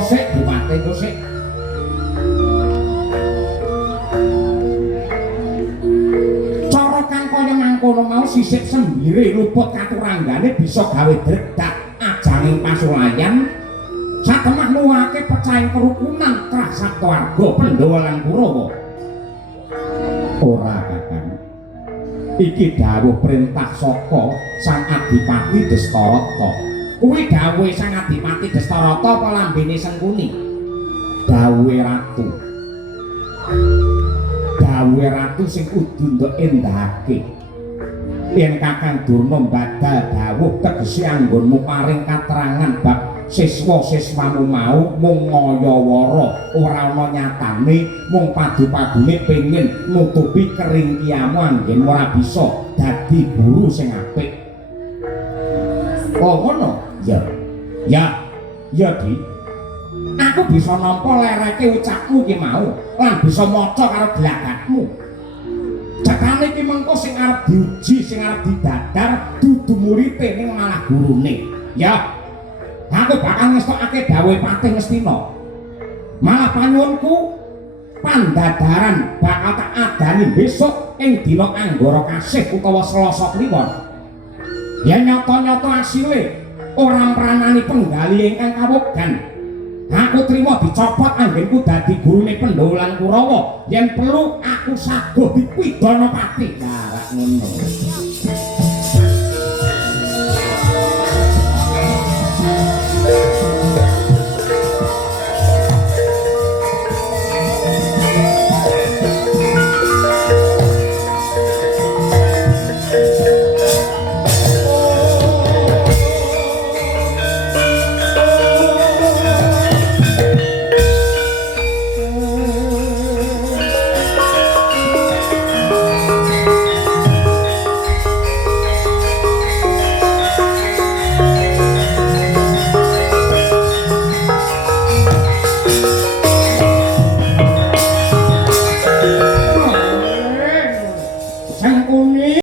sik diwate engko sik. Cara kang kaya mangkono mau sisik sembire luput katuranggane bisa gawe dredak ajanging pasulayan. Satemah nuwake pecahing kerukunan Trasaptawarga Pandhawa lan Kurawa. Ora Kakang. Iki dawuh perintah saka Sang Adipati Dastarata. Kuwi dawuhe Sang Adipati Dastarata apa lambene Sengkuni? Dawuhe ratu. Dawuhe ratu sing kudu nduk endahake. Yen Kakang Durna badal dawuh tegese anggonmu paring katerangan bab siswa-siswamu mau mung ngaya-wara ora ana nyatane mung padu-padune pengin nutupi keringkiamu anggen ora bisa dadi guru sing apik. Oh ngono? Ya. Ya Di. Aku bisa nampa lereke ucapmu iki mau lan bisa maca karo glagakmu. Cekane iki mengko sing arep diuji, sing arep didadar dudu murite ning malah gurune. Ya. Aku bakal ngestokake dawuhe Patih Ngastina. Malah panyuwunku pandadaran bakal tak adani besok ing dina Anggara Kasih utawa Selasa kliwon. Yen nyata-nyata asile ora mranani penggali ingkang kawogan, aku trima dicopot anggenku dadi gurune Pandhawa lan Kurawa. Yen perlu aku saguh dipidana pati. Nah, ngono.